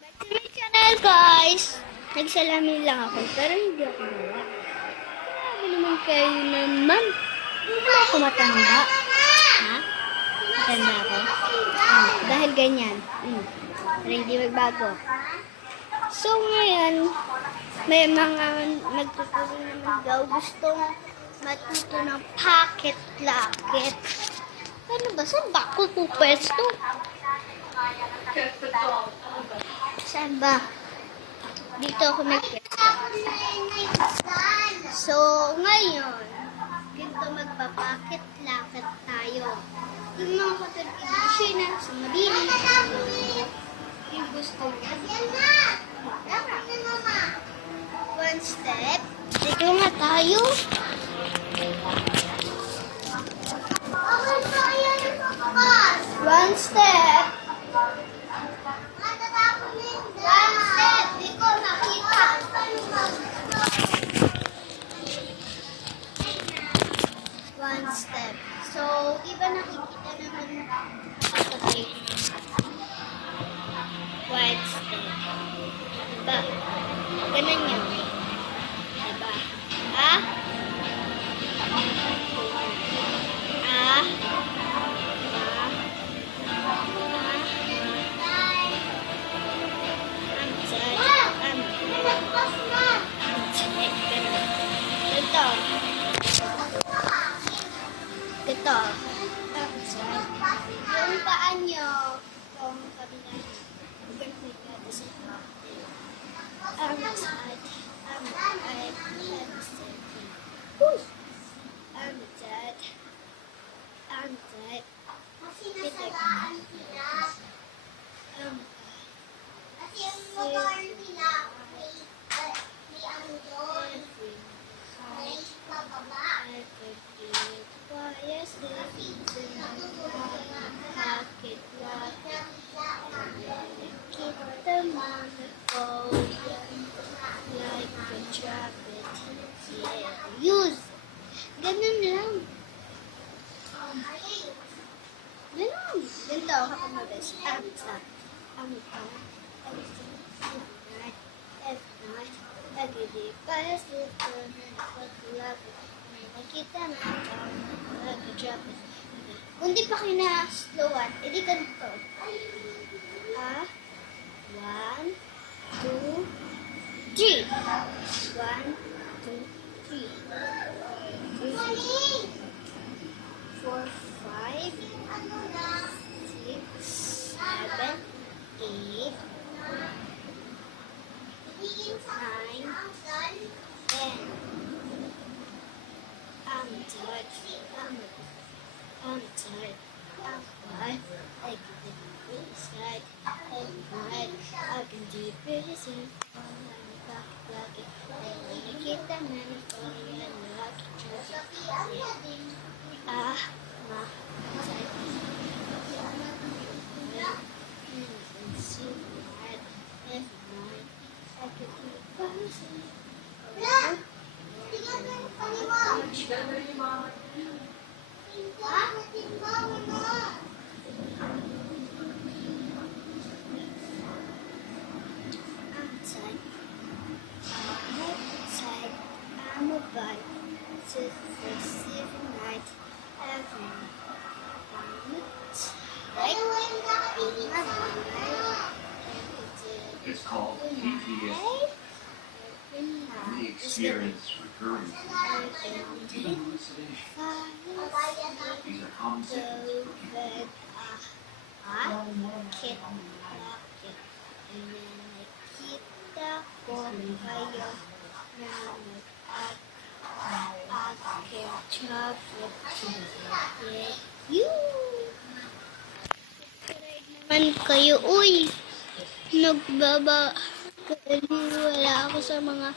Back to my channel, guys! Nagsalamin lang ako, pero hindi ako gawa. Grabe naman kayo naman. Hindi ako matanda. Ha? Matanda ako? Dahil ganyan. Pero hindi magbago. So, ngayon, may mga nagtuturo naman daw gustong matuto ng pocket-locket. Ano ba? Saan ba ako pupwesto? Saan ba? Dito ako nagpwesto. So, ngayon, dito magpapaket-lakat tayo. Yung mga katulad na sa mabili. Yung gusto niya. One step. Dito nga tayo. One step. Di ko nakita. One step. So, di ba nakikita naman kapatid? One step. Diba? Ganun yun. Diba? Ah? Ah? Ito. Ito. Yung paan nyo, kung kabila nyo, magkakita ito sa kapatid. Use. Ganun lang. Ganun. Ganito ako kapag mabes. Nakita na kung di pa kayo na-slowan, edi ganito. One, two, three. One, two, three. 4, 5, 6, 7, 8, 9, 10. I'm tired. I can do this side. I can do this in pocket. Nakita na ni Korea na I'm a bite to receive night every It's called PTSD. We experience recurring hallucinations. These are common symptoms for people. Nakita ko kayo na naman kayo, uy! Wala ako sa mga